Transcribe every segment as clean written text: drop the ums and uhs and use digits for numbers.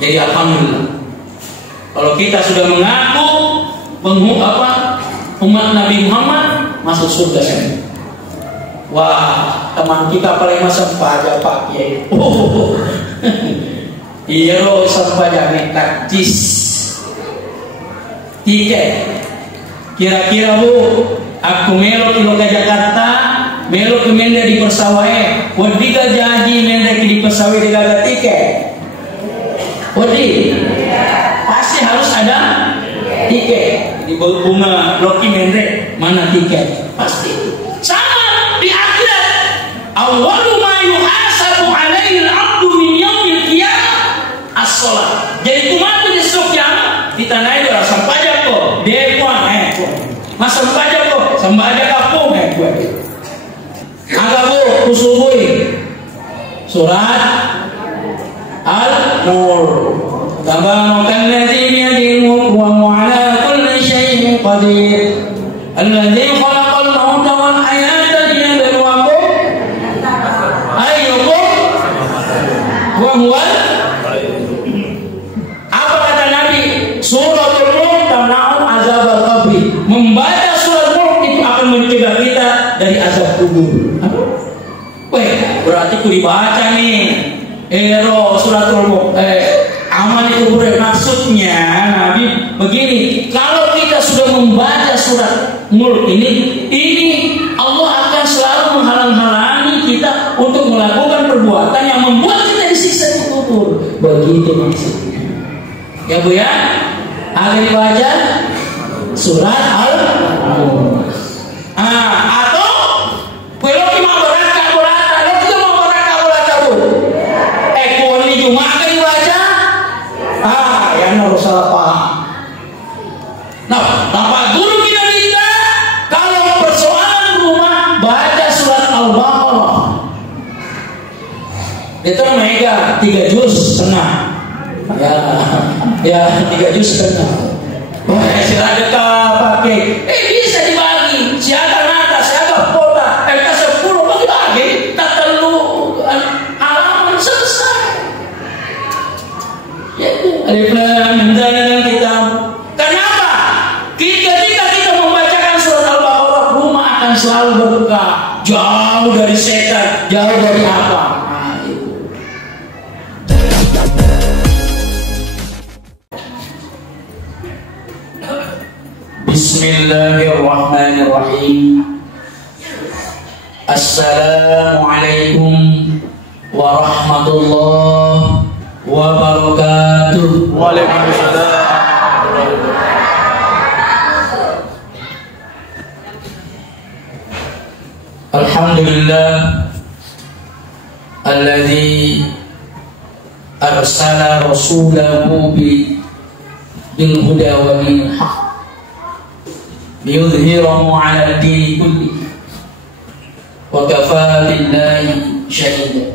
Jadi alhamdulillah. Kalau kita sudah mengaku umat Nabi Muhammad, masuk surga ini. Wah, teman kita paling masa pada Pak Kiai. Iya loh, sampainya taktis tiket. Kira-kira Bu, aku melo di Jakarta, melo ke Menda di Persawai, wadiga janji Menda di Persawai tidak tiket. Wadi, pasti harus ada tiket. Di bunga Loki Mende mana tiket? Pasti. Sama di akhirat. Awwalu ma yuhasabu alaihi al-'abdu min yaumil qiyamah as-shalah. Jadi kumaha besok kiamat ditanai ora sampaja ko, dia kuan masa sampaja ko, sambaja kapung kuat. Aga Bu kusubui surat Al-Nur. Tabarakalladzii biyadihi al-mulku wa huwa 'ala kulli syai'in qadir. Alladzi khalaqal mauta wal hayata liyabluwakum ayyukum wa huwa. Apa kata Nabi? Suratul Mulk tamna'u azabal qabri. Membaca surat Mulk itu akan mencegah kita dari azab kubur. Weh, berarti ku dibaca nih. Suratul Mulk. Amal kubur, maksudnya Nabi begini, kalau kita sudah membaca surat Mulk ini Allah akan selalu menghalang-halangi kita untuk melakukan perbuatan yang membuat kita disiksa di kubur. Begitu maksudnya. Ya Bu ya, ada dibaca surat Al-Mulk. Atau kalau cuma berangkat Bu. Kuali Jumat kan dibaca. Yang harus salah paham. Nah, Bapak guru kita minta kalau persoalan rumah baca surat Al-Baqarah. Itu mega 3 juz setengah. Ya 3 juz setengah. Wah, silakan pakai. Bisa dibagi. Siapa nata, siapa kota, MK 10 bagi-bagi. Tak perlu halaman selesai. Alif Lam Mim kita. Kenapa? Ketika kita membacakan surat Al-Baqarah, rumah akan selalu berkah, jauh dari setan, jauh dari apa? Itu. Bismillahirrahmanirrahim. Assalamualaikum warahmatullahi wabarakatuh. Waalaikumsalam. Alhamdulillah alladzi arsala rasulahu bil huda wa bil haqq liyudhhirahu 'ala ad-din kullihi wa kafaa billahi shahida.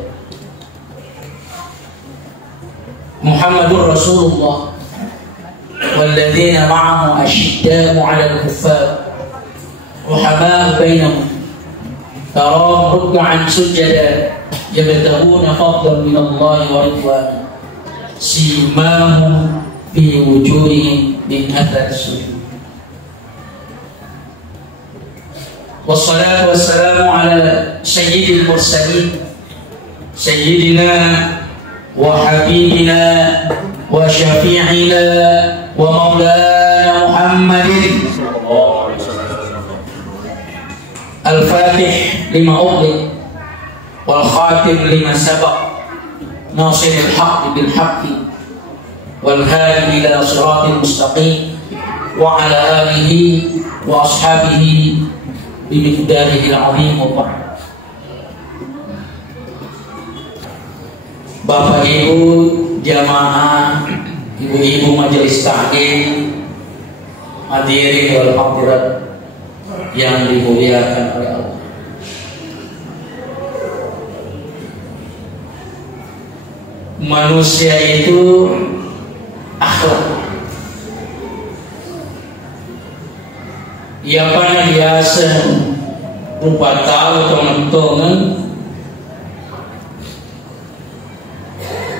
Muhammadur Rasulullah walladzina ma'ahu ashiddaa'u 'alal kuffar ruhamaa'u bainahum tarahum ruk'an sujada yabtaghuna fadlan min Allah wa ridwana simahum fi wujuhihim min athari sujud. Wassalatu wassalamu ala sayyidil mursalin sayyidina wa habibina wa syafi'ina wa maulana Muhammadin al-fatih lima ughliq wal khatim lima sabaq nasiril haqqi bil haqqi wal hadi ila siratil mustaqim wa ala alihi wa ashabihi bimiqdarihi al-'azim wa ba'd. Bapak Ibu jamaah, ibu-ibu majelis taklim, hadirin wal hadirat yang dimuliakan oleh Allah. Manusia itu akhlak. Ia pada biasa rupa tahu teman-teman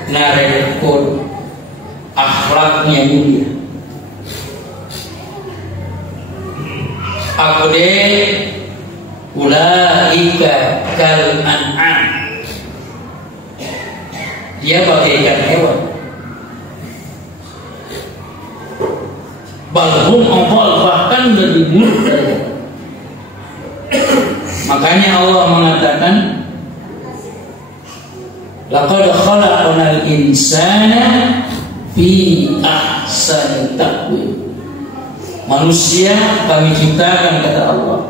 narekul akhlaknya mulia. Aku deh ulaika kal an'am, dia bagaikan hewan. Balhum awal, bahkan lebih buruk dari hewan. Makanya Allah mengatakan laqad khalaqnal insana fi ahsani taqwim. Manusia kami ciptakan, kata Allah,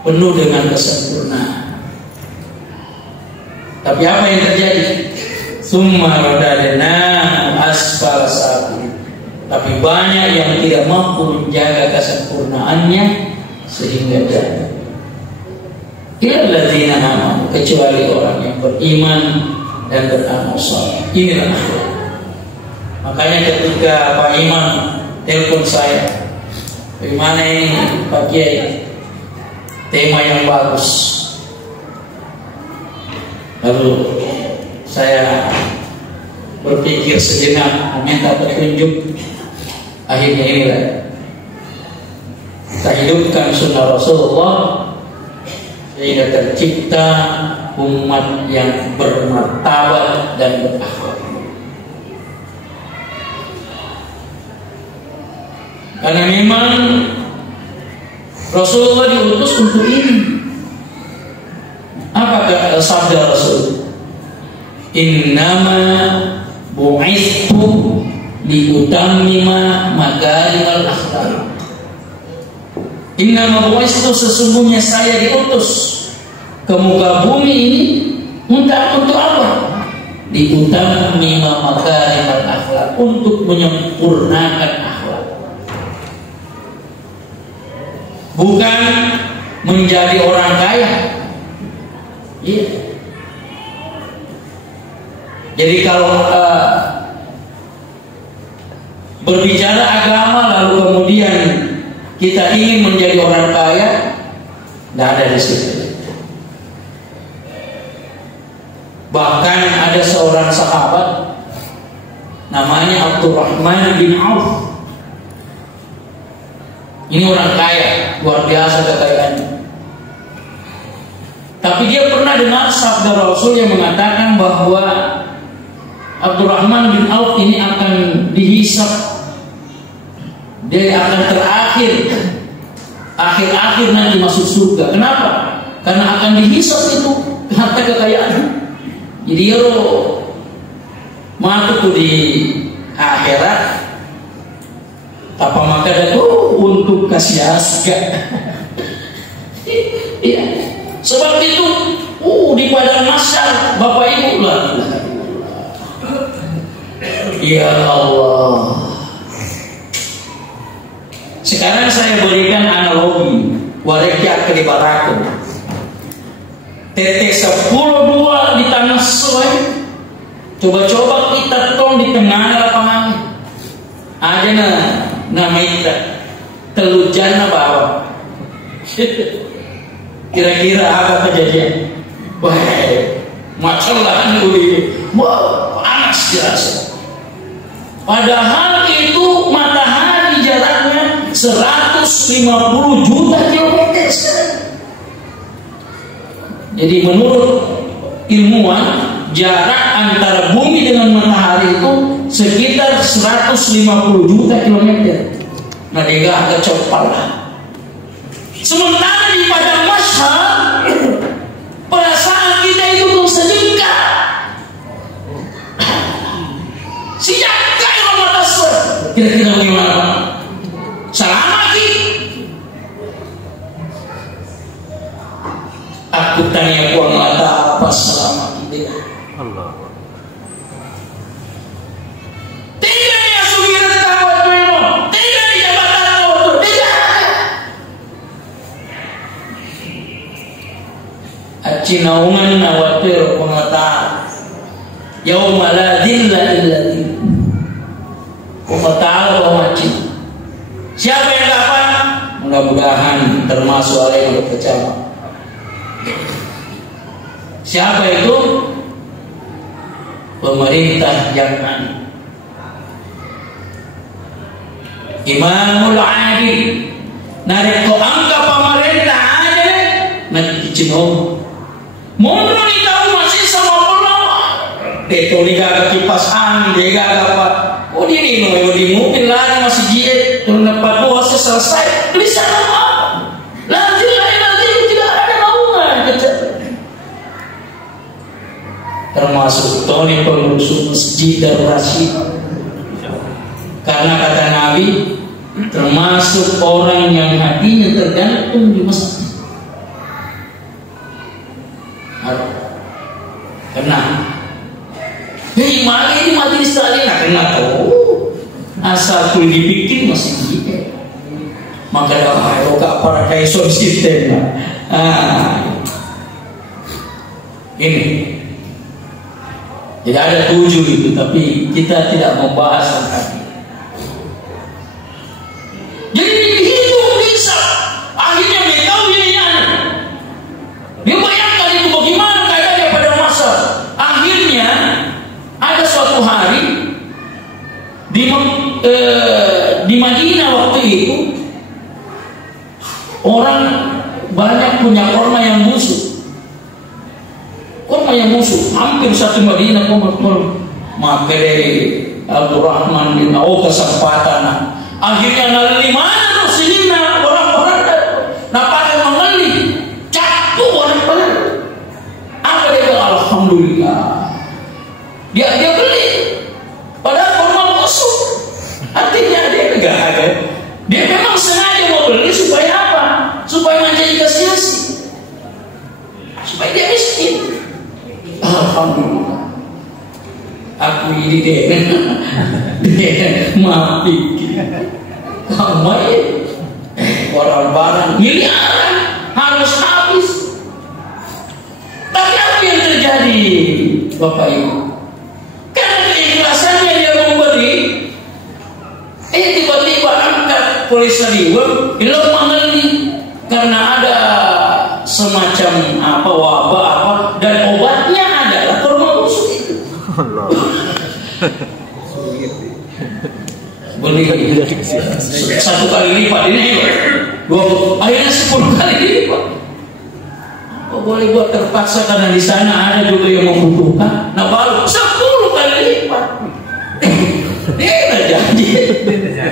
penuh dengan kesempurnaan. Tapi apa yang terjadi? Summa radadnahu asfala safilin. Tapi banyak yang tidak mampu menjaga kesempurnaannya sehingga jatuh. Illal ladzina amanu, kecuali orang yang beriman dan beramal saleh. Inilah akhlak. Makanya ketika Pak Imam telepon saya, bagaimana ini Pak Kiai, tema yang bagus. Lalu saya berpikir sejenak, meminta petunjuk. Akhirnya inilah kita hidupkan sunnah Rasulullah sehingga tercipta umat yang bermartabat dan berakhlak. Karena memang Rasulullah diutus untuk ini. Apakah sabda Rasul? Innama bu'ithu liutammima makarimal akhlaq. Innama bu'ithu, sesungguhnya saya diutus ke muka bumi ini untuk apa? Liutammima makarimal akhlaq, untuk menyempurnakan akhlak. Bukan menjadi orang kaya. Iya. Jadi kalau berbicara agama lalu kemudian kita ingin menjadi orang kaya, tidak ada di situ. Bahkan ada seorang sahabat namanya Abdurrahman bin Auf. Ini orang kaya, luar biasa kekayaannya. Tapi dia pernah dengar sabda Rasul yang mengatakan bahwa Abdurrahman bin Auf ini akan dihisab. Dia akan akhir nanti masuk surga. Kenapa? Karena akan dihisab itu harta kekayaan. Jadi kalau masuk di akhirat, apa maka itu untuk kasih asga. Iya. Sebab itu, di padang mahsyar, Bapak Ibu lah. Ya Allah. Sekarang saya berikan analogi. Warekia kelibarakan. Tete 10-2 di tanah soe. Coba-coba kita tong di tengah lapangan. Ada nama kita telujana bawah. Kira-kira apa kejadian? Wah, masalah ini. Wah, panas dirasa. Padahal itu matahari jaraknya 150 juta kilometer. Jadi menurut ilmuwan, jarak antara bumi dengan matahari itu sekitar 150 juta kilometer. Nah, dia agak cepat lah. Sementara di padang mahsyar, perasaan kita itu belum sejengkal. Siapkah yang matasar? Kira-kira bagaimana? Salam lagi. Aku tanya kuang mata apa selama ini? Allah. Tidak ya sumir tawat memo. Tidak di jabatan tawat. Tidak. Acinaungan nawatir pengataan. Yauma la dhilla illa dhillah. Pengataan wajib. Siapa yang dapat? Mudah-mudahan termasuk orang yang berkecamatan. Siapa itu? pemerintah yang adil. Imamul adil. Nareko angka pemerintah adil nagkicino. Mundur ni tahu masih sama pulau. Deto liga kipas angin, liga apa? Oh diri no, di mungkin lari masih jiet. Turun dapat puasa selesai. Di sana lanjut tidak ada naungan. Termasuk Tony pengurus masjid Ar-Rasyid. Karena kata Nabi, termasuk orang yang hatinya tergantung di masjid. Kena. Hei, mari ini majelis taklim kena tahu. Asal kulit dibikin masih gitu. Maka dah gak pakai sound system. Ini tidak ada 7 itu, tapi kita tidak membahas tentang itu. Jadi itu bisa akhirnya mereka dia bayangkan itu bagaimana keadaannya pada masa. Akhirnya ada suatu hari di Madinah waktu itu orang banyak punya korma yang busuk. Korma yang busuk hampir satu Madinah maka dari Abdurrahman bin Auf kesempatan. Akhirnya nalali mana muslimin orang-orang nampaknya mengali jatuh orang-orang. Apa dia bilang? Alhamdulillah. Dia beli. Padahal korma busuk. Artinya dia enggak ada. Dia memang sengaja mau beli supaya apa? Supaya menjadi kasiasi. Supaya dia miskin. Alhamdulillah. Aku ini dia maaf pikir. Kamu barang-barang miliaran harus habis. Tapi apa yang terjadi, Bapak Ibu? Karena keikhlasannya dia memberi, tiba-tiba angkat polis liwat, dia mengalami karena ada semacam wabah dan obatnya adalah korma busuk itu. Beli 1 kali lipat ini, akhirnya 10 kali lipat. Apa boleh buat terpaksa karena di sana ada juga yang membutuhkan. Nah baru 10 kali lipat. Dia udah janji.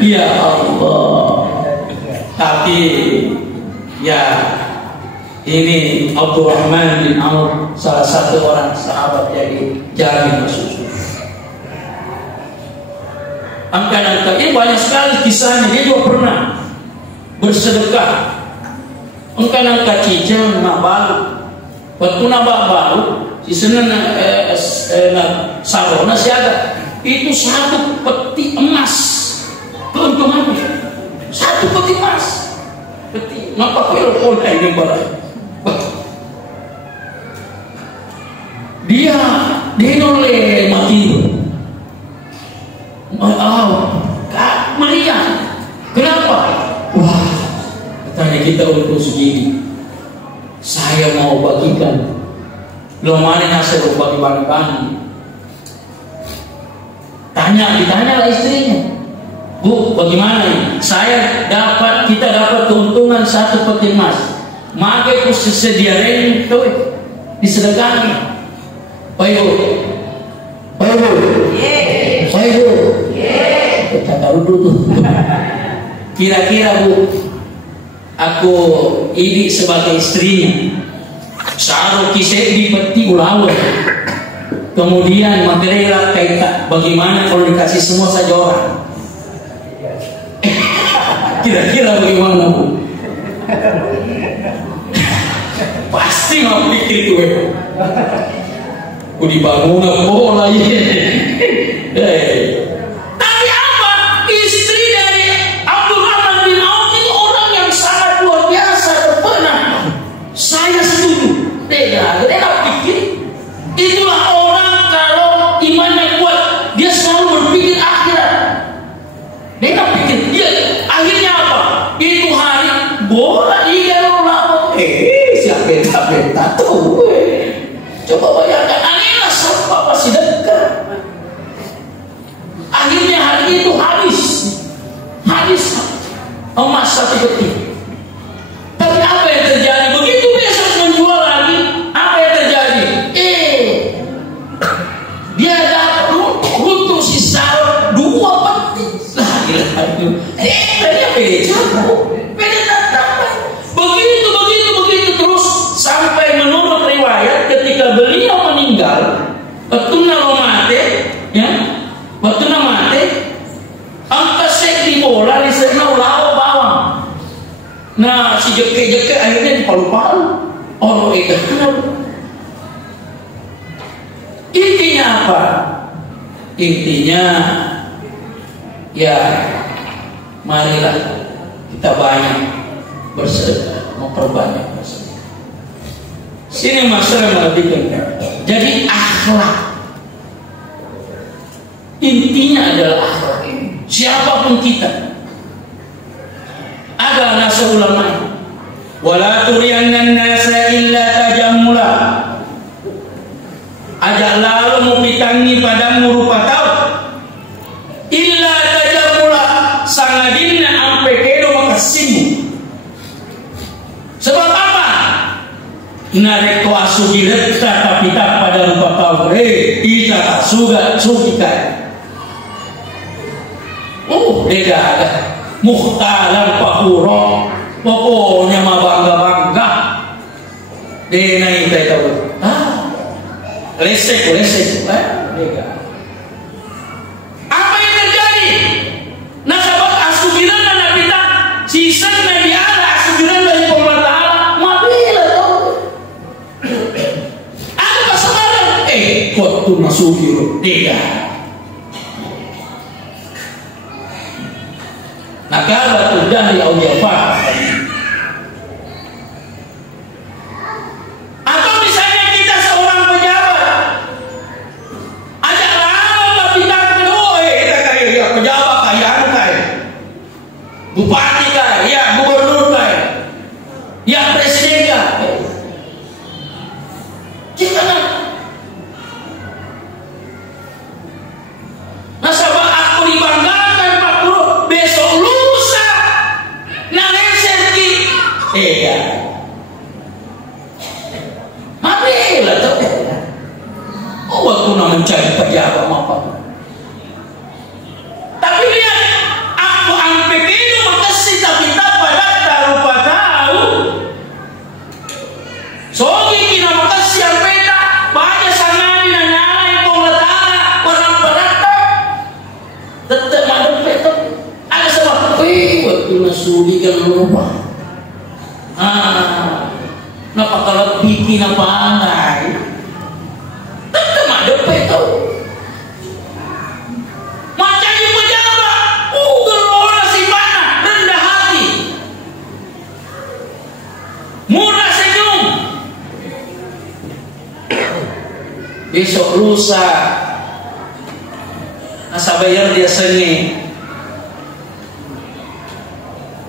Ya Allah. Tapi ya ini Abdurrahman bin Auf salah satu orang sahabat jadi jamin masuk surga. Angka-angka ini banyak sekali kisahnya. Dia juga pernah bersedekah. Angka-angka cicang nak baru. Waktu nak baru, si senang sarona siaga. Itu 1 peti emas. Keuntungannya 1 peti emas. Peti. Nampak kalau ini barang. Dia noleh mati. Meriah. Kenapa? Wah, katanya kita untuk segini. Saya mau bagikan. Lo mana hasil bagi-bagi. Ditanyalah istrinya. Bu, bagaimana? Kita dapat keuntungan 1 peti emas. Maka aku sesediain itu disedekahkan. Pak Ibu. Kita tahu dulu. Kira-kira Bu, aku ini sebagai istrinya, saru kisah di peti ulawat. Kemudian material kaita bagaimana kalau dikasih semua saja orang? Kira-kira bagaimana Bu? Pasti mau pikir gue. Aku dibangun bola ini. Tapi apa? Istri dari Abdurrahman bin Auf ini orang yang sangat luar biasa terpena. Saya setuju. Dia pikir itulah orang kalau imannya kuat, dia selalu berpikir akhirat. Dia pikir dia akhirnya apa? Itu hari bola dia lama. Siapa tahu? Coba bayangkan, inilah siapa sedekah. satu detik. Tapi apa yang terjadi? Begitu besok menjual lagi, apa yang terjadi? Dia dapat untuk sisa 2 petik. Lah gila itu. Dia beda datang. Begitu terus sampai menurut riwayat ketika beliau meninggal, waktu mati, ya, waktu mati, angka sek di bola di sana ulau bawang. Nah si jeke akhirnya dipalu-palu. Orang itu intinya apa? Intinya ya marilah kita banyak bersedekah, memperbanyak bersedekah. Sini masalah melebihkan. Jadi akhlak, intinya adalah akhlak ini. Siapapun kita, ada nasa ulama, wala turiyanna nasa illa tajammula. Ajak lalu mupitangi padamu rupa tahu illa tajammula sangadinna ampe kedo makasimu. Sebab apa? Nareko asugi lekta kapita pada rupa tahu kita suga sugika. Beda ada muhtalan pakuro, pokoknya mah bangga dena kita tahu. Lesek beda. Apa yang terjadi? Nasabak asugiran dan kita sisa nabi Allah asugiran dari pemerintah matilah tahu. Aku kesabaran kok tu masukir tidak. Nakala tudani au jafa. Atau misalnya kita seorang pejabat, ajak lama kita kedua, kita kaya pejabat kaya, bupati kaya, gubernur kaya, presiden kaya. Kita nasabah aku dibanggakan Pak Guru, besok lusa naleserki matilah tuh. Waktu mencari pejabat apa. Tapi lihat, aku ampe kini makasih tapi tak pada rupa tahu. Sogi kina makasih yang beda, banyak sangat na nyala yang pengletara orang berata. Tetap madem beto. Ada sebab waktu nasuli kan lupa. Napa kalau bikin apa angai? Tetap madem beto. Macam di pejabat, orang si mana rendah hati, murah senyum. Besok lusa asabayar dia seni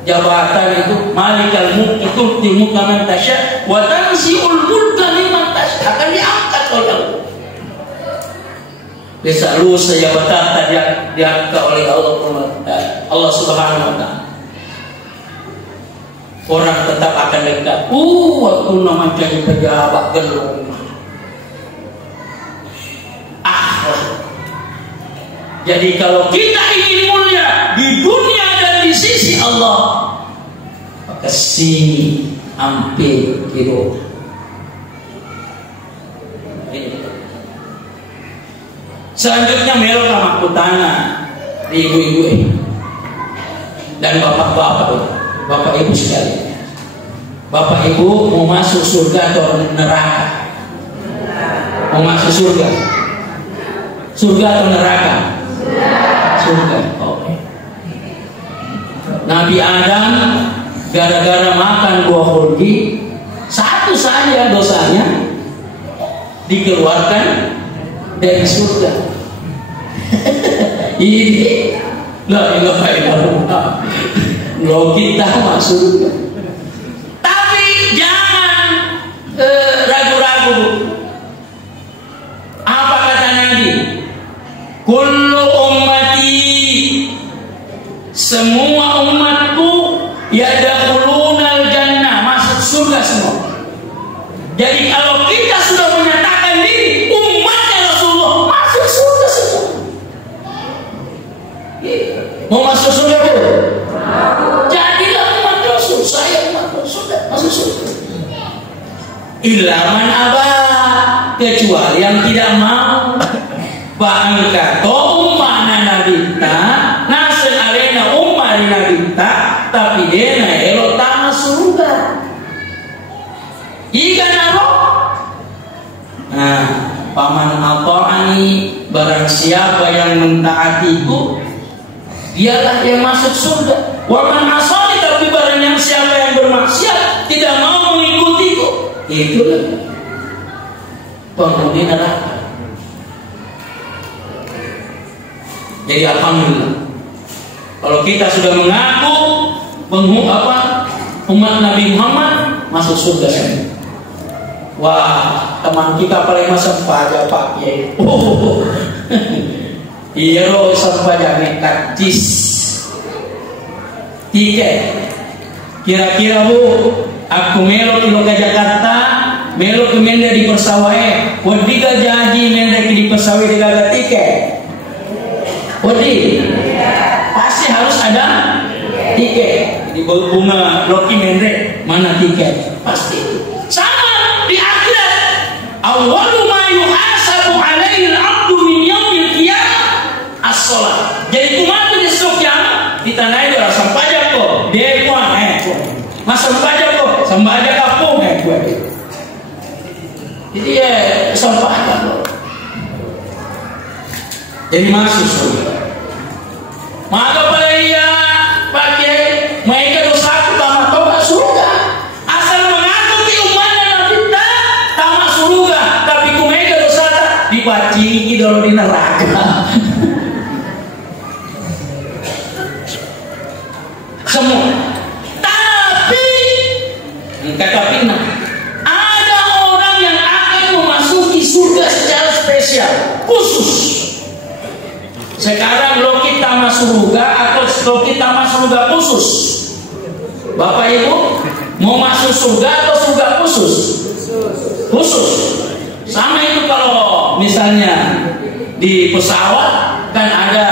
jabatan itu malikal mulk itu timuka man tasya wa tansiul mulka liman tasya, akan diangkat oleh Allah. Besok lusa jabatan diangkat oleh Allah Subhanahu wa taala. Orang tetap akan dekat. Waktu nama jadi pejabat gelung. Jadi kalau kita ingin mulia di dunia dan di sisi Allah, maka sini hampir kilo. Selanjutnya melo kamak utana di ibu-ibu dan bapak ibu sekalian. Bapak ibu mau masuk surga atau neraka? Mau masuk surga? Surga atau neraka? Surga. Oke. Nabi Adam gara-gara makan buah khuldi, satu saja dosanya dikeluarkan dari surga. Ini la ilaha illallah. Lo kita masuk. Tapi jangan ragu-ragu. Apa kata Nabi? Kullu ummati, semua umatku masuk surga bu? Jadilah umat Rasul, saya umat Rasul masuk surga. Ilaman abah, kecuali yang tidak mau. Bangka to ummana nabita, nasen alena ummari nabita, tapi dena elo tama surga. Ikan naro. Nah, paman ata'ani, barang siapa yang mentaatiku, dialah yang masuk surga. Wa man asani, tapi barang yang siapa yang bermaksiat tidak mau mengikutiku, itulah penghuni neraka. Jadi alhamdulillah, kalau kita sudah mengaku umat Nabi Muhammad, masuk surga saja. Wah, teman kita paling masuk pajak Pak Kiai. Iya loh, sampajak nekat cis tiket. Kira-kira bu, aku melo kilo ke Jakarta, melo ke Menda di Persawai, wadiga janji Menda di Persawai di gagal tiket. Wadi, pasti harus ada tiket. Di bunga Loki Mende mana tiket? Pasti. Sama di akhirat. Awwalu ma yuhasabu alaihi al-'abdu min yaumil qiyamah as-shalah. Jadi kumat di kiamat ditanai orang sampajak kok. Dia kuat mas sampajak kok, sampajak kapung Jadi ya sampajak kok. Jadi masuk surga. Maka pada ia pakai mereka dosa tamat tobat surga. Asal mengaku di umatnya Nabi tamat surga, tapi ku mereka dosa dipacingi dulu di neraka. Semua. Tapi kata Pina, ada orang yang akan memasuki surga secara spesial, khusus. Sekarang lo kita masuk surga atau lo kita masuk surga khusus? Bapak Ibu mau masuk surga atau surga khusus? Khusus. Sama itu kalau misalnya di pesawat kan ada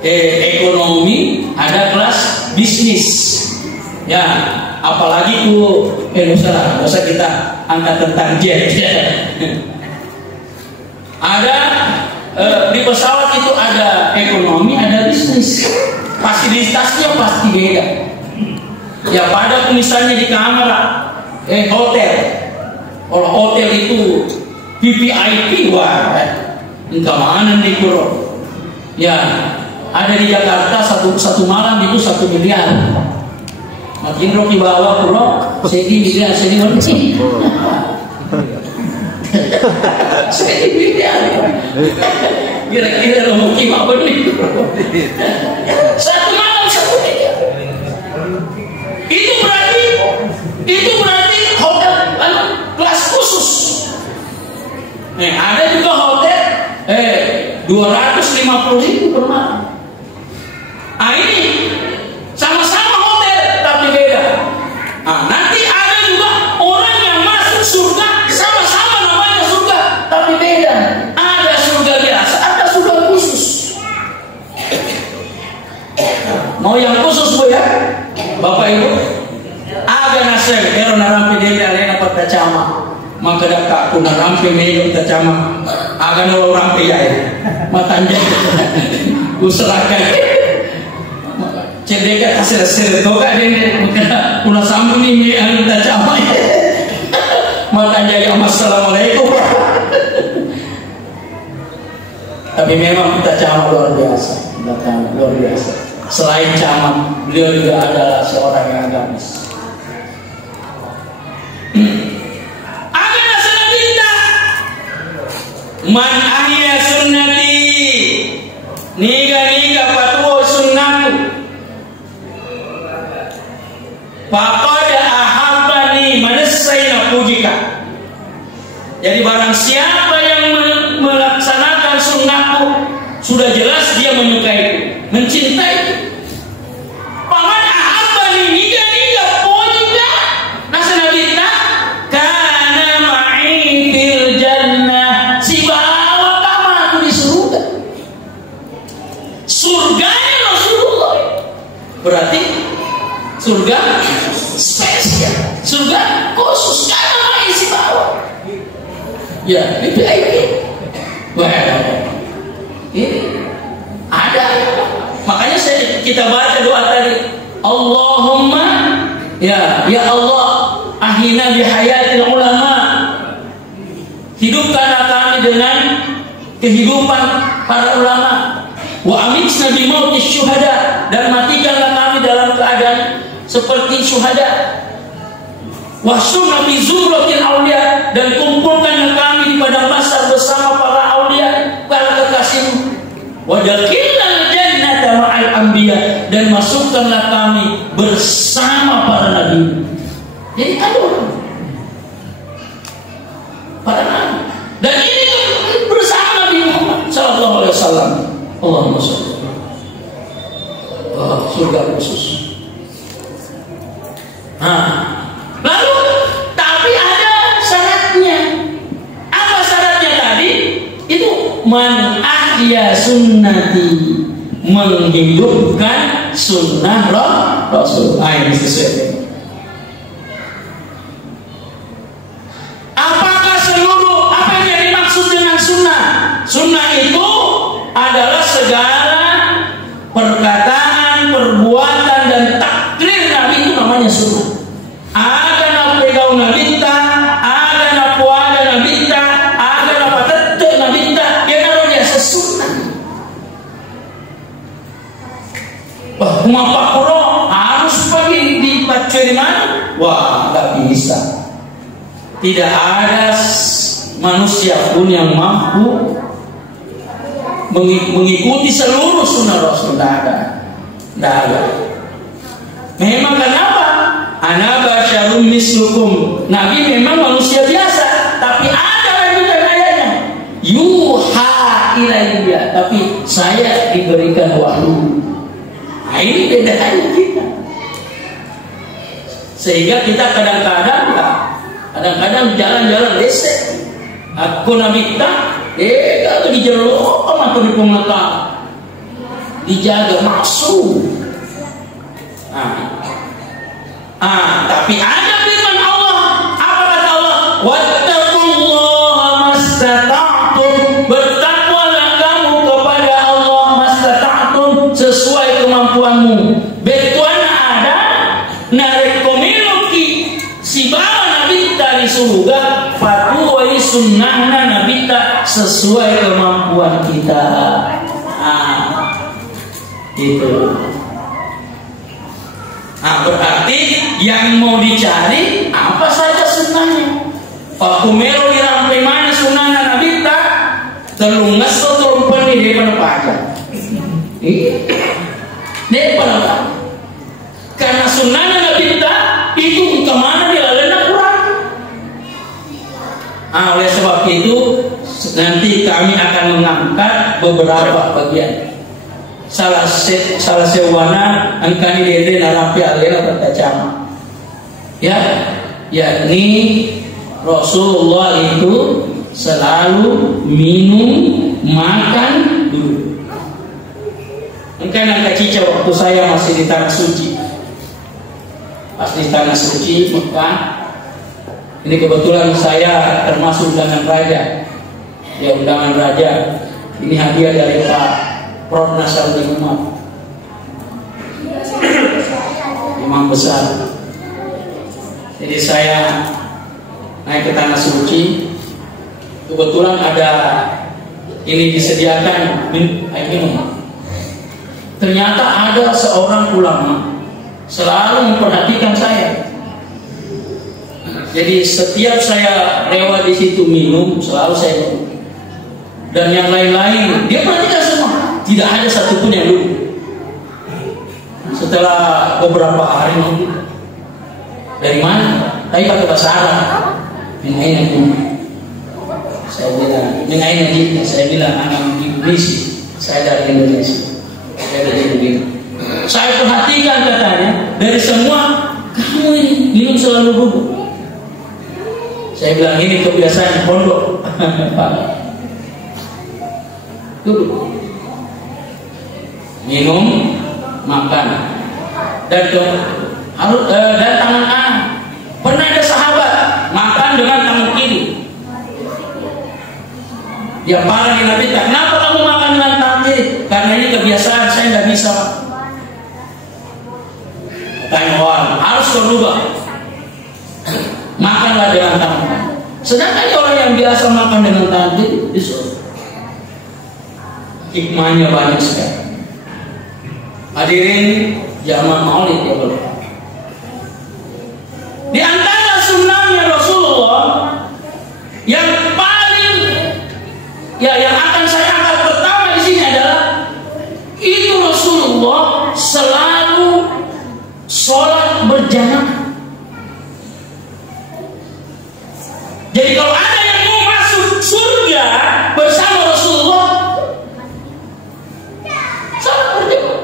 ekonomi, ada kelas bisnis. Ya, apalagi tuh nggak usah kita angkat tentang jet. Ada di pesawat itu ada ekonomi, ada bisnis. Fasilitasnya pasti beda. Ya pada misalnya di kamar hotel. Kalau hotel itu VVIP, wah, entah mana di Puro. Ya, ada di Jakarta satu malam itu 1 miliar. Makin roki bawa Puro, segi miliar, segi mancing. Saya miliar. Kira-kira lo mau gimana beli? 1 malam 1 miliar. Itu berarti hotel kelas khusus. Ada juga hotel 250.000 per malam. Ini sama-sama hotel tapi beda. Nanti ada juga orang yang masuk surga sama-sama namanya surga tapi beda. Ada surga biasa, ada surga khusus. Mau yang khusus bu ya, Bapak Ibu? Aga nasib kalau narampi dia alena pada cama, maka dak aku narampi meja pada cama. Aga nolong rampi ya, matanya usrakan. Cedeka hasil toga dia, maka una sambung ni anu pada cama. Matanya ya assalamualaikum. Tapi memang kita cama luar biasa, luar biasa. Selain cama, beliau juga adalah seorang yang agamis. Agama sunnah man ahya sunnati niga patuo sunnahku faqad ahabbani manassaina pujika. Jadi barang siapa yang melaksanakan sunnahku sudah jelas dia menyukaiku, mencintaiku. Paman ahabbani niga pujika nasanabita kana ma'i fil jannah, si bawa kamu aku di surga. Surganya Rasulullah. Berarti surga spesial, surga khusus karena isi bawah. Ya, itu ini. Wah, ini ada. Makanya kita baca doa tadi. Allahumma ya Allah, ahina bihayatil ulama. Hidupkanlah kami dengan kehidupan para ulama. Wa amitna bi mautis syuhada, dan matikanlah kami dalam keadaan seperti syuhada. Wasyurna fi zumratil auliya, dan kumpulkanlah kami di padang mahsyar bersama para aulia, para kekasih. Wadkhilnal jannata ma'al anbiya, dan masukkanlah kami bersama para nabi. Jadi ada para nabi, dan ini bersama Nabi Muhammad sallallahu alaihi wasallam. Allahumma shalli. Surga khusus. Lalu tapi ada syaratnya. Apa syaratnya tadi? Itu man ahya sunnati, menghidupkan sunnah Rasul. Ini sesuai. Apakah seluruh apa yang dimaksud dengan sunnah? Sunnah itu adalah segala perkataan, perbuatan dan takrir Nabi, itu namanya sunnah. Ada nabi kau nabita, ada napuada nabita, ada napatet nabita, dia namanya sesunnah. Wah, ngapa kuro harus pergi dibaca di mana? Wah, nggak bisa. Tidak ada manusia pun yang mampu mengikuti seluruh sunnah Rasul. Tidak ada. Memang kenapa? Ana basyarun mislukum. Nabi memang manusia biasa, tapi ada lagi ayatnya. Yuha ilayya, tapi saya diberikan wahyu. Nah, ini bedanya kita. Sehingga kita kadang-kadang jalan-jalan desa. Aku Nabi kita, kalau dijelok atau di pengelak, dijaga maksud. Tapi ada firman Allah. Apa kata Allah? Wattaqullaha mastata'tum, bertakwalah kamu kepada Allah mastata'tum, sesuai kemampuanmu. Betuana ada narik komiluki si bawa Nabi dari surga, fatuwai sunnahna Nabi tak sesuai kemampuan kita. Itu. Berarti yang mau dicari apa saja sunnahnya. Pakumero dirampai mana sunnahna Nabi tak terlungas atau terumpan di depan pajak. Depan apa? Karena sunnahna Nabi tak itu kemana dia lena kurang. Oleh sebab itu nanti kami akan mengangkat beberapa bagian. Salah sewana angkani dede narapi alena berkacama. Yakni Rasulullah itu selalu minum, makan, duduk. Mungkin angka cica waktu saya masih di tanah suci. Pas di tanah suci Mekah, ini kebetulan saya termasuk undangan raja. Ya, undangan raja. Ini hadiah dari Pak Prof. Nasruddin Umar, imam besar. Jadi saya naik ke tanah suci, kebetulan ada ini disediakan minum. Ternyata ada seorang ulama selalu memperhatikan saya. Jadi setiap saya lewat di situ minum, selalu saya minum. Dan yang lain-lain dia perhatikan semua. Tidak ada satupun yang duduk. Setelah beberapa hari dari mana? Tapi pakai bahasa Arab. Mengain aku. Saya bilang, mengain lagi. Saya bilang anak Indonesia. Saya dari Indonesia. Saya dari Indonesia. Saya perhatikan katanya dari semua, kamu ini minum selalu duduk. Saya bilang ini kebiasaan pondok. Duduk. Minum, makan. dan tangan kanan. Pernah ada sahabat makan dengan tangan kiri. Dia parah di Nabi, kenapa kamu makan dengan tangan kiri? Karena ini kebiasaan, saya nggak bisa. Tanya orang, harus berubah. Makanlah dengan tangan kanan. Sedangkan orang yang biasa makan dengan tangan kiri disuruh. Hikmahnya banyak sekali. Hadirin jamaah maulid ya Allah. Di antara sunnahnya Rasulullah yang paling yang akan saya angkat pertama di sini adalah itu Rasulullah selalu sholat berjamaah. Jadi kalau ada yang mau masuk surga bersama Rasulullah, sholat berjamaah.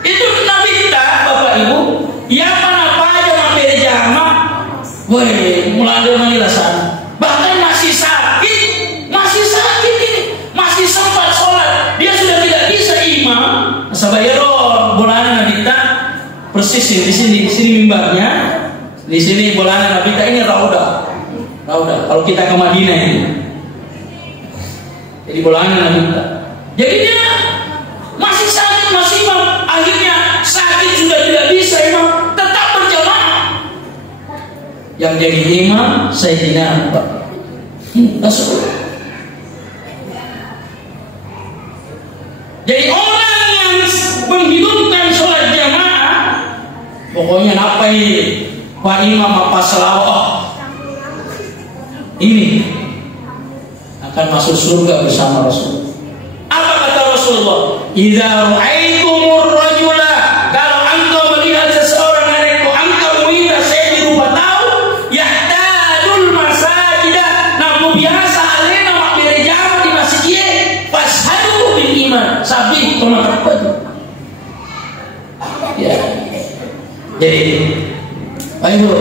Itu Nabi kita, Bapak Ibu, yang apa aja mampir jamaah, woi, mulai dari mana sana. Bahkan masih sakit ini, masih sempat sholat, dia sudah tidak bisa imam. Sabayaro, bolanya Nabi kita persis di sini mimbarnya, di sini bolanya Nabi kita ini raudah. Kalau kita ke Madinah ini, jadi bolanya Nabi kita. Jadi dia masih sakit, masih imam. Akhirnya sakit sudah tidak bisa imam, tetap berjamaah. Yang jadi imam Sayyidina Abu Bakar. Rasulullah. Jadi orang yang menghidupkan sholat jamaah, pokoknya apa ini Pak Imam apa selawat ini akan masuk surga bersama Rasulullah. Apa kata Rasulullah? Idza ra'aitumur rajula, kalau engkau melihat seseorang dari engkau melihat saya berupa tahu yahtadul masajidah, namun biasa alena makbir jamaah di masjid, fashadu bil iman, sabi tolak apa itu? Ya. Jadi ayo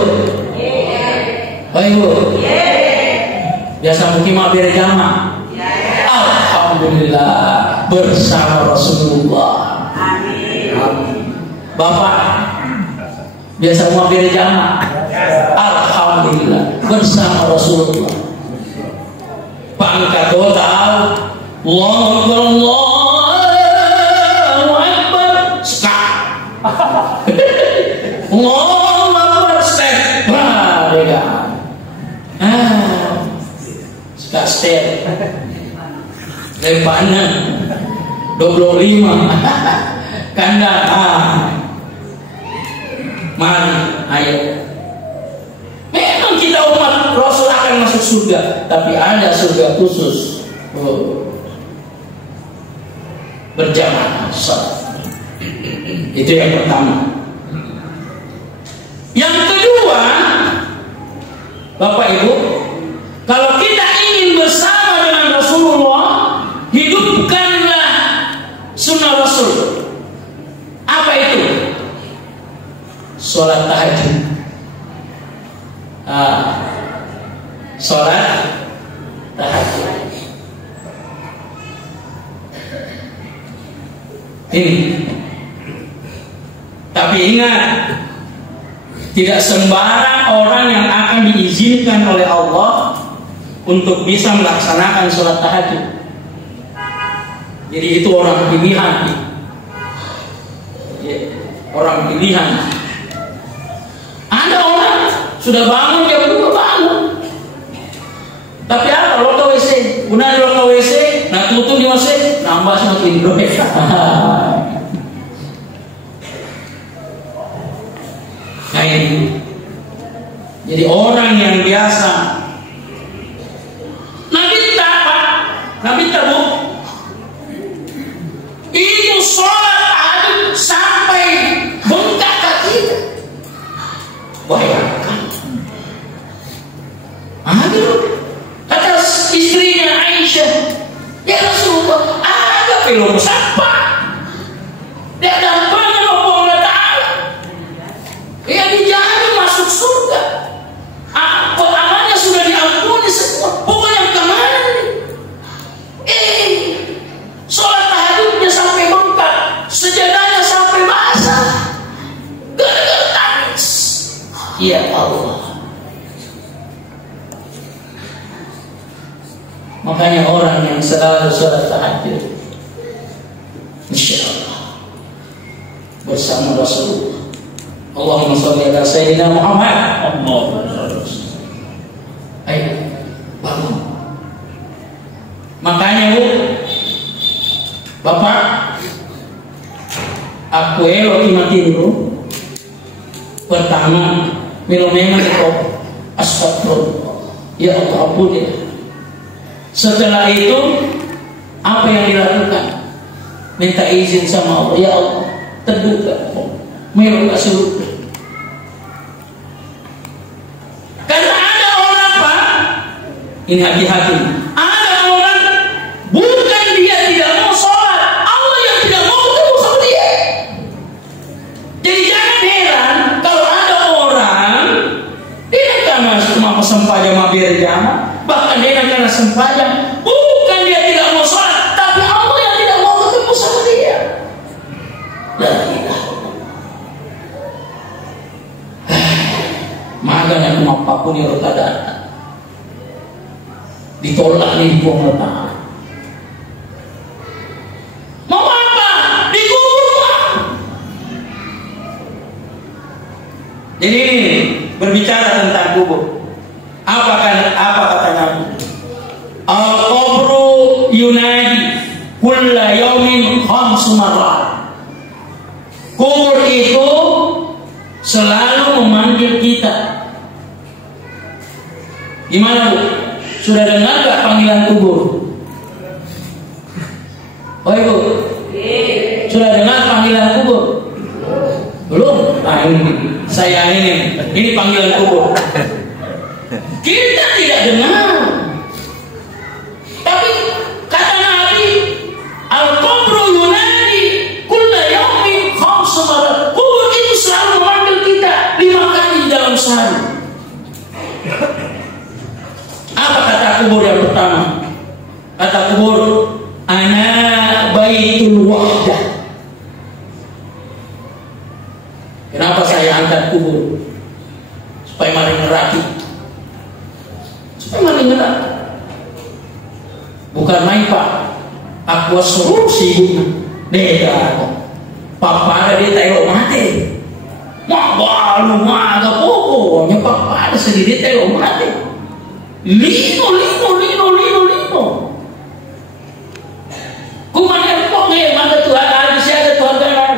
biasa mungkin makbir jamaah. Alhamdulillah bersama Rasulullah. Amin. Bapak biasa mampir jamaah. Alhamdulillah bersama Rasulullah. Pangkat total. Allahu Akbar. Skak. Allahu Akbar. Step. Skak step. Lepana 25 kanda mari ayo. Memang kita umat Rasul akan masuk surga, tapi ada surga khusus berjamaah salat. Itu yang pertama. Yang kedua, Bapak Ibu, kalau kita ingin bersama dengan Rasulullah, hidupkanlah sunnah Rasul. Apa itu? Sholat tahajud. Sholat tahajud. Ini. Tapi ingat, tidak sembarang orang yang akan diizinkan oleh Allah untuk bisa melaksanakan sholat tahajud. Jadi itu orang pilihan. Orang pilihan. Ada orang sudah bangun jam 2 bangun. Tapi apa? Lo ke WC. Guna lo ke WC, nah tutup di WC, nambah semakin doa. Nah ini. Jadi orang yang biasa. Nabi tahu itu sholat tahajud sampai bengkak kakinya. Bayangkan. Kata istrinya Aisyah, ya Rasulullah, ada film siapa? Dia dampaknya Allah Ta'ala. Dia dijamin masuk surga. Amalnya sudah diampuni semua. Pokoknya kemana nih? Sholat tahajudnya sampai bengkak, sejadahnya sampai basah. orang yang selalu sholat tahajud, insyaallah bersama Rasulullah. Allahumma sholli ala sayyidina Muhammad. Ayo bangun. Makanya Bu, Bapak, aku elok mati dulu. Pertama, memang itu astagfirullah, ya Allah ampun ya. Setelah itu apa yang dilakukan? Minta izin sama Allah, ya Allah, terduga memang gak surga. Karena ada orang Pak, ini hati-hati. Ada orang bukan dia tidak mau sholat, Allah yang tidak mau ketemu sama dia. Jadi jangan heran kalau ada orang dia karena cuma sempajam mabir jamaah, bahkan dia karena sempajam, bukan dia tidak mau sholat, tapi Allah yang tidak mau ketemu sama dia. La ilaha. Makanya apapun yang keadaan ditolak nih Allah Ta'ala. Mau apa? Dikubur Pak. Jadi ini berbicara tentang kubur. Apa kata Nabi? Al-qabru yunadi kulla yaumin khamsu marrat. Kubur itu selalu memanggil kita. Gimana Bu? Sudah dengar gak panggilan kubur? Oh Ibu, sudah dengar panggilan kubur? Belum? Nah ini, saya ini panggilan kubur. Kita tidak dengar. Tapi kata Nabi, al-qabru yunadi kulla yaumin khamsu marrat. Kubur itu selalu memanggil kita 5 kali dalam sehari. Apa kata kubur yang pertama? Kata kubur, ana baitul wahdah. Kenapa saya angkat kubur? Supaya mari ngerati. Supaya mari ngerati. Bukan main Pak. Aku suruh sibuk. Beda. Papa ada di tengok mati. Mak baru ada pokoknya papa ada sendiri tengok mati. Lino. Kumanya kok nih, mana Tuhan ada siapa Tuhan kan?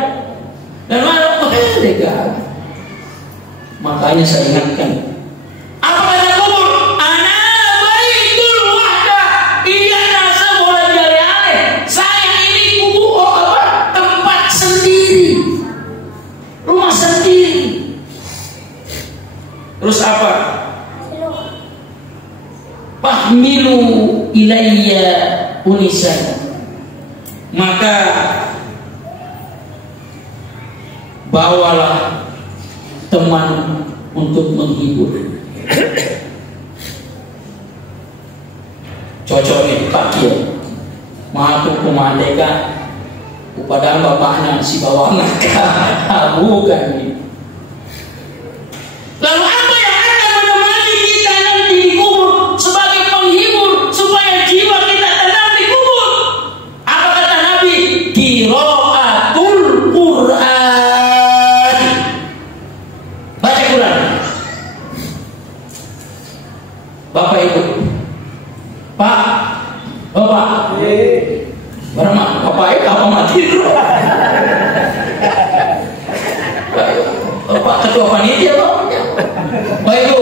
Dan mana kok lega. Makanya saya ingatkan. Apa kata kubur? Ana baitul wahdah. Iya nasa boleh jari. Saya ini kubur tempat sendiri, rumah sendiri. Terus apa? Fahmilu ilayya unisan. Maka bawalah teman untuk menghibur. Cocok nih Pak ya. Maaf kumandeka kepada bapaknya si bawangan. Bukan nih. Lalu apa yang akan menemani kita nanti di kubur sebagai penghibur supaya jiwa kita tenang di kubur? Apa kata Nabi? Qiraatul Quran. Baca Quran. Bapak Ibu, Pak, Bapak, Bapak, Bapak Ibu apa mati dulu? Bapak ketua panitia Bapak Ibu.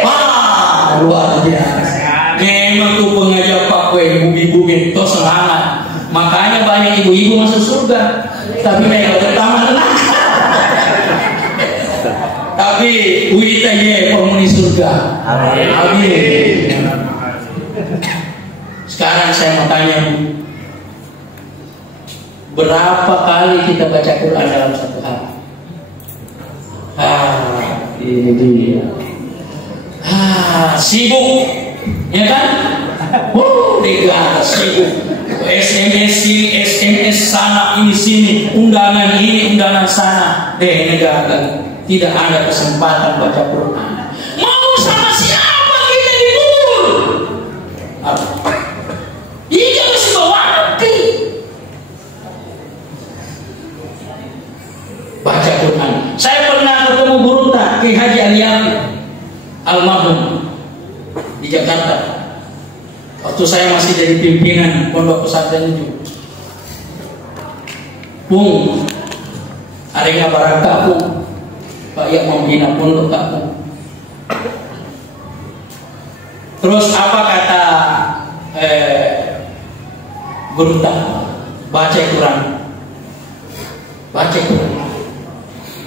Wah, luar biasa. Memang tuh pengajar Pak bumi-bumi itu semangat. Makanya banyak ibu-ibu masuk surga. Tapi mereka pertama neraka. Tapi kita penghuni surga. Amin. Sekarang saya mau tanya Bu, berapa kali kita baca Quran dalam satu hari? Ini dia. Sibuk, ya kan? Negara sibuk. SMS ini, SMS sana, ini sini, undangan ini, undangan sana. Negara tidak ada kesempatan baca Quran. Mau sama siapa kita dikubur? waktu saya masih jadi pimpinan pondok pesantren itu. Pung, ada yang barangkali pung, Pak yang mau bina pondok pung. Terus apa kata guru tak baca Quran, baca Quran.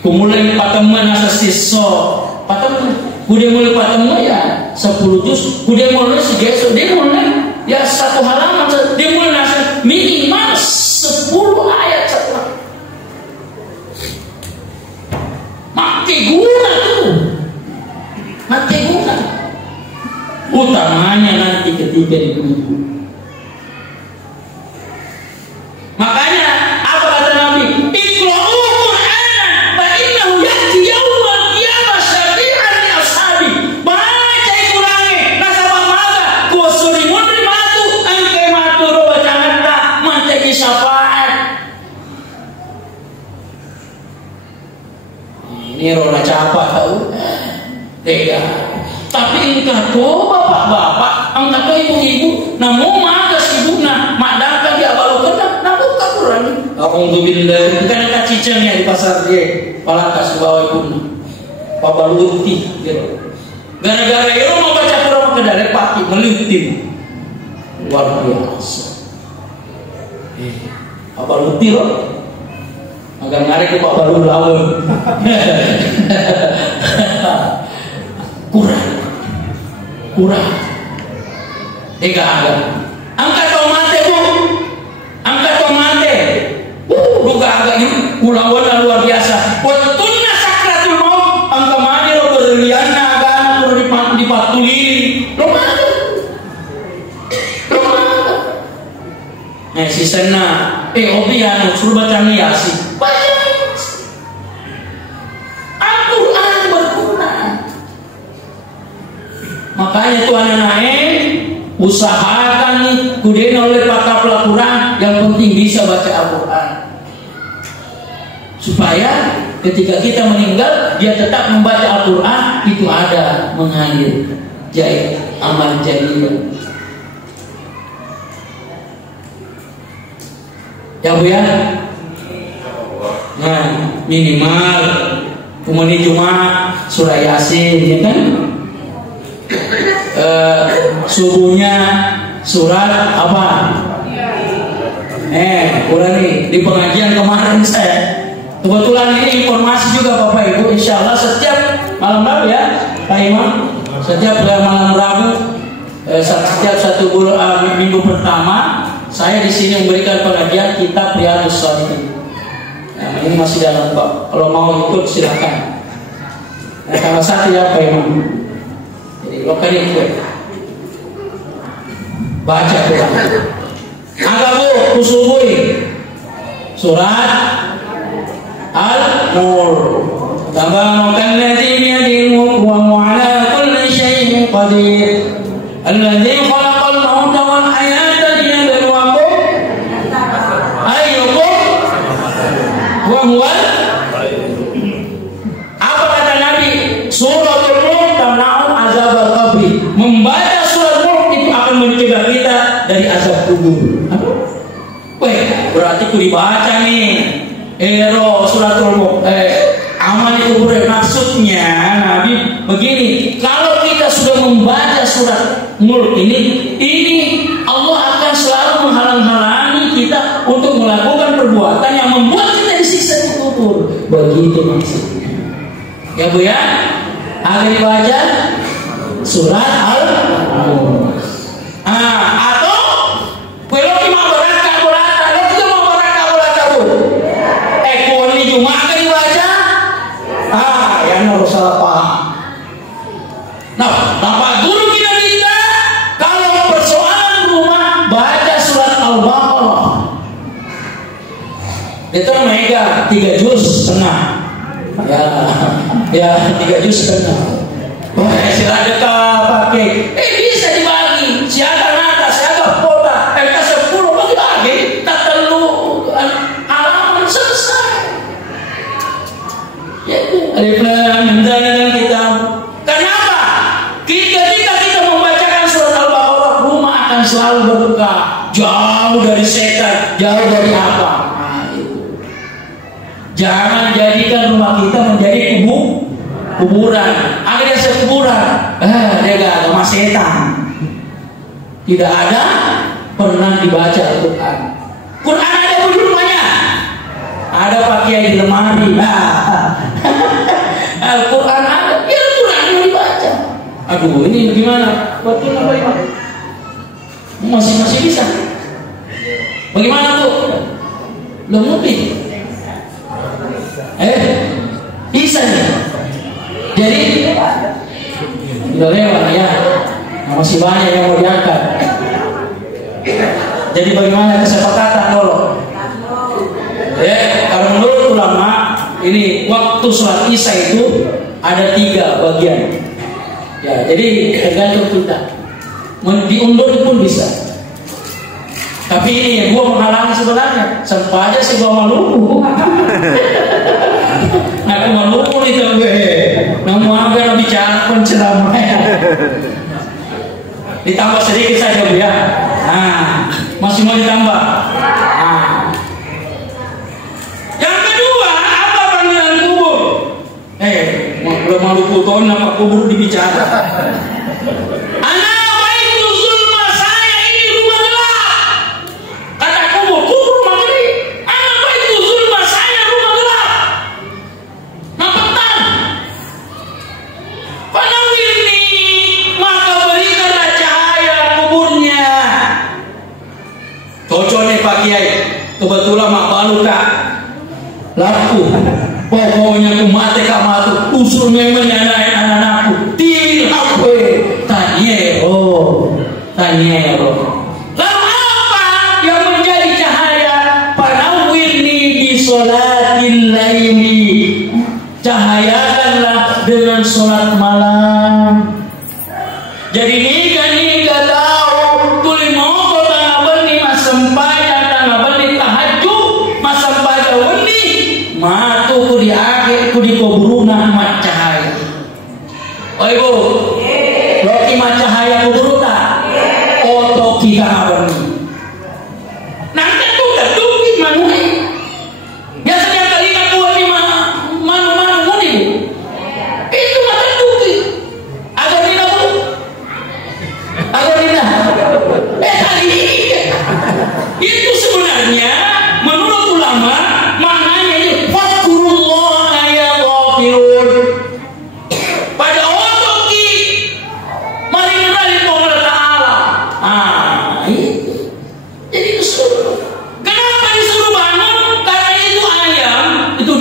Kumulai pateman asa siso, pateman. Kuda mulai pateman ya 10 juz, kuda mulai segeso, dia mulai ya 1 halaman, dia mulai nasi minimal 10 ayat satu. Mati guna tuh, mati guna. Utamanya nanti ketika ibu-ibu. Makanya apa kata Nabi? Iqra'u Qur'anan fa innahu ya'ti yaumal qiyamah syafi'an li ashabi. Baca Qur'ane nasabah maga kusuri mundri matu angke matu ro bacangata manteki syafaat. Ini ro capa tahu. Tega. Tapi engkau tuh bapak-bapak, engkau tuh ibu-ibu, namun magas ibunya, makdaka dia baru kena, namun kapuran. Aku untuk bilang, bukan ada cicingnya di pasar dia, palakas bawa ibunya, papa luti, gitu. Gara-gara itu mau baca Quran ke dari pagi melutin, luar biasa. Papa luti loh, agak ngarik ke papa lu lawan. Kurang ega ada angkat tomate bu, angkat tomate duga agak ini ulawan luar biasa waktunya sakratul maut angka mati lo berliana agak lo dipatuli lo mana sisena obi anu suruh baca niasi baca Al-Quran berguna. Makanya tuh anak-anak usahakan nih kudena oleh pakar Al-Quran, yang penting bisa baca Al-Quran supaya ketika kita meninggal dia tetap membaca Al-Quran, itu ada mengalir jadi amal jadilah ya bu ya. Nah minimal kemudian Jumat surah Yasin ya kan. Subuhnya surat apa? Ulangi di pengajian kemarin saya. Kebetulan ini informasi juga Bapak Ibu, insya Allah setiap malam Rabu ya, Pak Imam. Setiap malam Rabu, setiap 1 bulan minggu pertama, saya di sini memberikan pengajian kitab Riyadhus Shalihin. Nah, ini masih dalam Pak. Kalau mau ikut silakan. Salah satu ya Pak Imam. Lokal itu baca Quran. Agak bu usubui surat Al-Nur. Tabarakalladzii biyadihi mulku wa 'ala kulli syai'in qadir. Alladzii khalaqal mauta wal hayata liyabluwakum ayyukum wa huwal. Apa kata Nabi? Suratul Mulk tamna'u azabal qabri. Membaca surat Mulk itu akan mencegah kita dari azab kubur. Berarti itu dibaca nih. Suratul Mulk. Amal kubur. Maksudnya Nabi begini, kalau kita sudah membaca surat Mulk ini Allah akan selalu menghalang-halangi kita untuk melakukan perbuatan yang membuat kita disiksa di kubur. Begitu maksudnya. Ya bu ya. Akan dibaca surat Al-Mulk. Atau kalau cuma berangkat lo juga mau berangkat bu. Kuali Jumat akan dibaca. Yang harus salah paham. Nah, Bapak guru kita minta kalau persoalan rumah baca surat Al-Baqarah. Itu mega 3 juz setengah. Ya 3 juz setengah. Silakan pakai. Bisa dibagi. Siapa atas, siapa kota. Kita 10 bagi-bagi. Tak perlu halaman selesai. Alif Lam Mim kita. Kenapa? Ketika kita membacakan surat Al-Baqarah, rumah akan selalu jauh dari setan, jauh dari apa. Nah, itu. Jangan jadikan rumah kita menjadi kuburan. Akhirnya sekuburan, dia gak agama setan. Tidak ada pernah dibaca Al-Quran. Quran ada di rumahnya, ada pakai di lemari. Al-Quran ada, ya Al-Quran mau dibaca. Aduh, ini gimana? Betul apa ini? Masih bisa. Bagaimana tuh? Belum mungkin. Bisa nih. Jadi udah lewat ya. Masih banyak yang mau diangkat. Jadi bagaimana kesepakatan dulu? Kalau menurut ulama, ini waktu sholat isya itu ada 3 bagian. Ya, jadi tergantung kita. Diundur pun bisa. Tapi ini gua menghalangi sebenarnya. Sempat aja sih gua Maluku. Aku Maluku itu gue. Namun agak bicara penceramah. Ditambah sedikit saja Bu ya. Nah, masih mau ditambah. Nah. Yang kedua, apa panggilan kubur? Udah Maluku tahun apa kubur dibicara. Ana baitu zulma, saya ini rumah gelap. Kata kubur rumah gelap. Ana baitu zulma, saya rumah gelap. Nampak? Panawir ini, maka berikanlah cahaya kuburnya. Cocok nih Pak Kiai. Kebetulan mak balu kak. Laku. Pokoknya aku mati kamatu. Usulnya menyandai anak-anakku. Tilhakwe. Tanyero. Lalu apa yang menjadi cahaya? Panawirni di sholatil laili. Cahayakanlah dengan sholat malam. Jadi niga tahu tuli moko tangga beni masampaya tangga beni tahajud masampaya weni matu ku di akhir ku di kuburuna mat cahaya. Oi Bu, loki mat cahaya kuburuna oto kita abani. Nanti tuh gimana? Biasanya telinga gua di mana muni Bu. Itu mata tuki. Agar tidak Bu. Itu sebenarnya menurut ulama maknanya itu fadkurullah ya ghafirun. Pada otoki mari nurali Allah Ta'ala. Itu. Jadi disuruh. Kenapa disuruh bangun? Karena itu ayam itu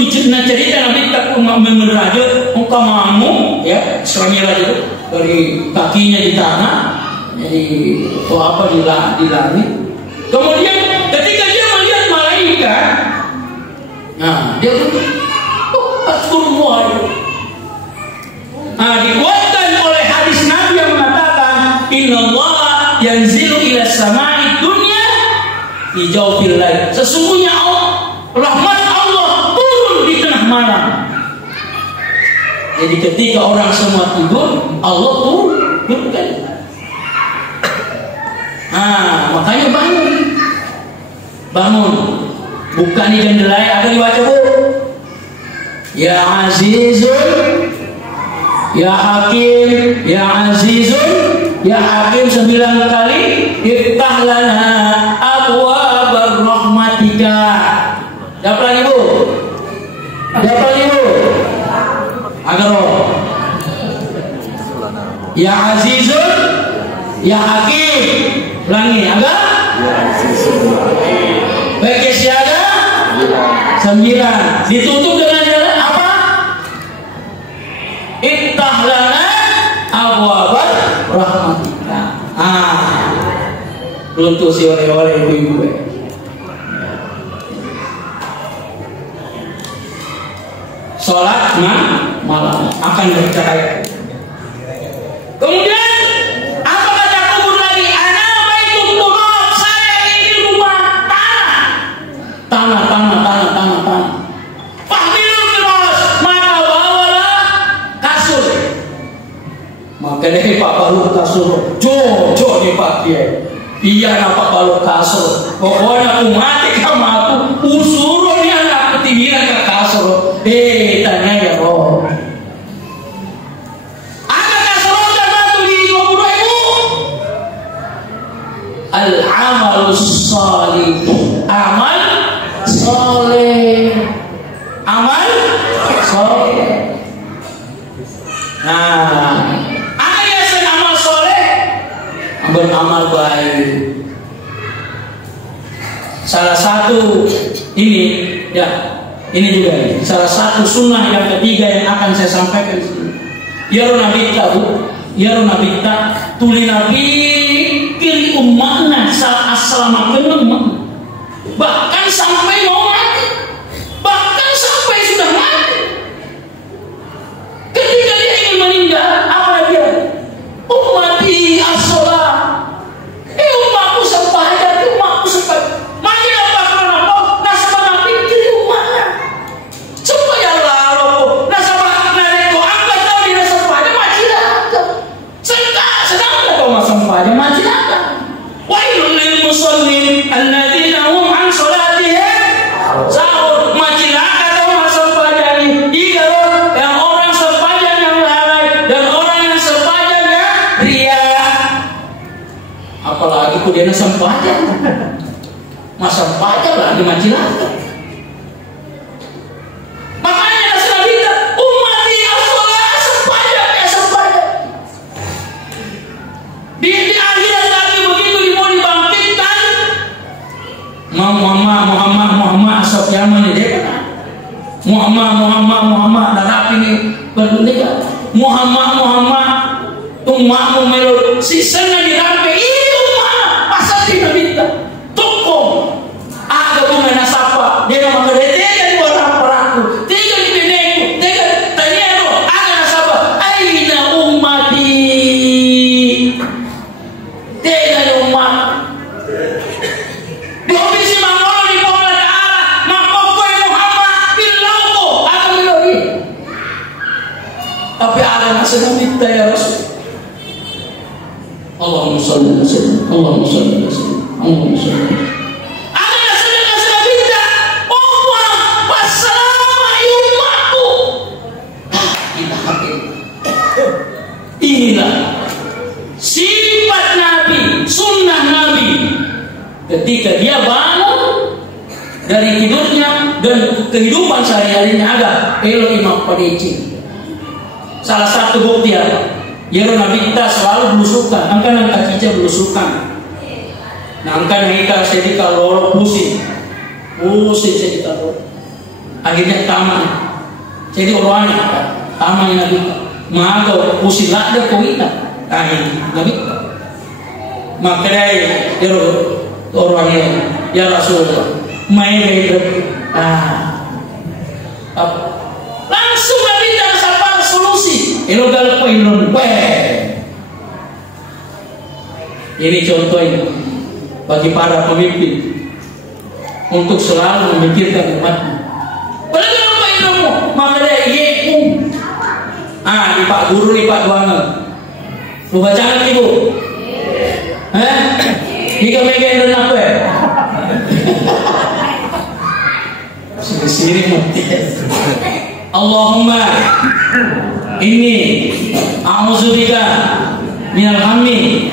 cerita Nabi tak meneraja kamu ya selama itu dari kakinya di tanah. Jadi di langit. Kemudian ketika dia melihat malaikat, dia Astagfirullah. Dikuatkan oleh hadis Nabi yang mengatakan innallaha yanzilu ila samai dunya fi jawfil lail. Sesungguhnya rahmat Allah turun di tengah malam. Jadi ketika orang semua tidur, Allah turunkan. Makanya bangun. Buka nih jendela, ada dibaca Bu. Ya Azizun, Ya Hakim, Ya Azizun, Ya Hakim 9 kali. Iftah lana abwaab rahmatika. Dapat lagi Bu. Agar Ya Azizun, Ya Hakim. Ulangi, agak? Baik siaga 9. Ditutup dengan jalan apa? Iftah lana abwaab rahmatika. Runtuh si oleh ibu-ibu. Sholat malam akan bercahaya. Kemudian apa kata kubur lagi? Ana baitul turab, saya ini rumah tanah. Fahmilul firas, maka bawalah kasur. Maka dari Pak Baru kasur, jojo nih Pak Kiai. Iya apa kalau kasur. Pokoknya aku mati sama aku. Usuruh nih anak ketinggian ke kasur. Tanya ya roh. Ada kasur dan di 20.000. Al-amalus salih. Amal soleh. Amal soleh. Nah, ayat amal soleh, beramal baik. Salah satu ini, ya, ini juga ini. Salah satu sunnah yang ketiga yang akan saya sampaikan di sini. Ya Nabi tahu, ya Nabi tak tuli Nabi kiri umatnya assalamualaikum. Bahkan sampai mau mati, bahkan sampai sudah mati. Ketika dia ingin meninggal, apa dia? Ummati as-sholah. Umatku sepadan, umatku sepadan. Mati apa kenapa? Nasabah nabi kiri umatnya. Supaya lalu nasabah nabi ko angkat tahu dia sepadan mati lah. Sedang kau masam pada mati lah. Wailul lil musallin alladzina hum an sholatihim sahur. Mati lah atau masam pada ini. Jika yang orang sepadan yang lalai dan orang yang sepadan yang ria. Apalagi kudiana sempadan. Masa pacar lagi majilah. Makanya Rasulullah bilang ummati as-sholah sepadan. Di akhirat lagi begitu mau dibangkitkan. Muhammad asap Yaman ini dia. Muhammad darap ini berdua. Muhammad umatmu melu sisanya dirampai ini umat pasal tidak minta. Aga bunga na sapa dia na magdetega di orang peraku tiga di bineku tiga tanyero aga na sapa aina ummati tiga di umat di obisi mangolo di bola ta'ala makokoy Muhammad bilauko aga milori tapi aga na sinamita ya Rasul. Allahumma salli ala sayyidina Allahumma salli ala sayyidina Allahumma salli ala sayyidina. Inilah sifat Nabi, sunnah Nabi. Ketika dia bangun dari tidurnya dan kehidupan sehari-harinya ada elo imam padeci. Salah satu bukti apa? Ya Nabi kita selalu belusukan, angkat kakinya belusukan. Nah angkat kita sedikit kalau pusing sedikit kalau. Akhirnya taman. Jadi orangnya taman Nabi. Mago usilah dia kuita kain Nabi. Maka dia orangnya ya Rasulullah main itu langsung Nabi tak sampai solusi. Elo galak poin ini contoh ini bagi para pemimpin untuk selalu memikirkan umatnya. Bagaimana apa ilmu? Maka dia di Pak Guru nih Pak Duana. Lu bacakan ibu? Jika megain dan apa ya? Sini mati. Allahumma inni a'udzubika minal hammi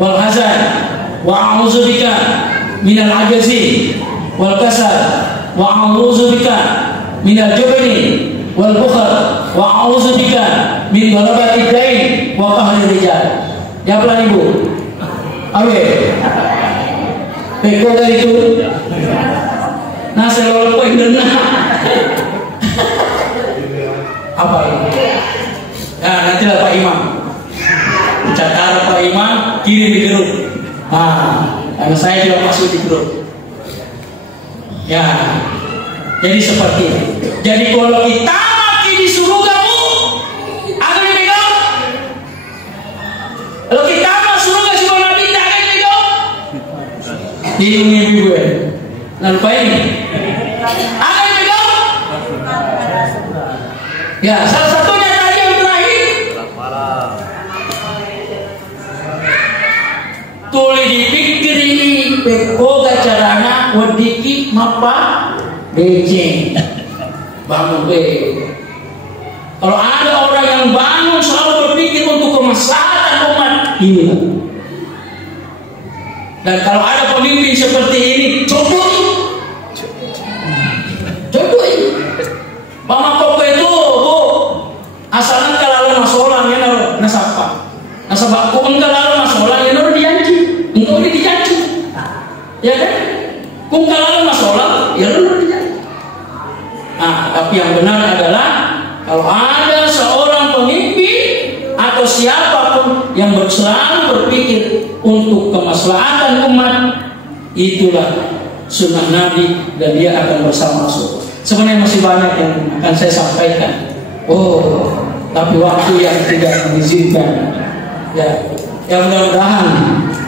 wal hazan wa a'udzubika minal ajazi wal kasal wa a'udzubika minal jubni wal bukhar wa a'udzubika min ghalabati dain wa qahri rijal. Ya pelan ibu. Awe. Beko dari itu. Nah saya lupa indah. Apa ini? Ya nanti lah Pak Imam. Catat Pak Imam kirim di grup. Karena saya juga masuk di grup. Ya. Jadi seperti ini. Jadi kalau kita mati di surga akan dipegang. Kalau kita masuk surga si Nabi tak akan dipegang. Di mimpi gue. Nah lupa ini. Akan dipegang. Ya salah satunya tadi yang terakhir. Tuli dipikir boga carana wadiki mapa beceng bangun be. Kalau ada orang yang bangun selalu berpikir untuk kemaslahatan umat ini. Dan kalau ada pemimpin seperti ini, contohnya Mama Koko itu bu asalnya kalau masalah ya naruh nasapa nasabak kung kalau masalah ya naruh dijanji untuk dijanji ya kan kung kalau masalah ya naruh dijanji. Tapi yang benar adalah kalau ada seorang pemimpin atau siapapun yang selalu berpikir untuk kemaslahatan umat, itulah sunnah Nabi dan dia akan bersama Rasul. Sebenarnya masih banyak yang akan saya sampaikan. Tapi waktu yang tidak mengizinkan. Ya mudah-mudahan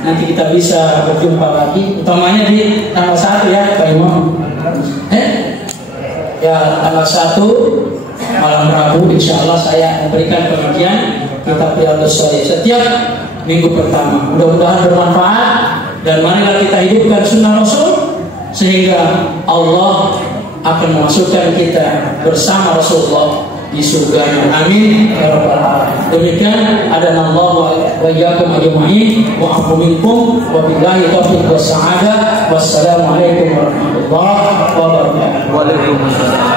nanti kita bisa berjumpa lagi, utamanya di tanggal 1 ya Pak Imam. Ya tanggal 1 malam Rabu insya Allah saya memberikan pengajian kitab Riyadhus Shalihin setiap minggu pertama. Mudah-mudahan bermanfaat dan marilah kita hidupkan sunnah Rasul sehingga Allah akan memasukkan kita bersama Rasulullah di surga. Amin ya rabbal alamin. Demikian adana Allah wa iyyakum ajma'in wa afu minkum wa billahi taufiq was sa'adah. Wassalamu alaikum warahmatullahi wabarakatuh. Waalaikumsalam.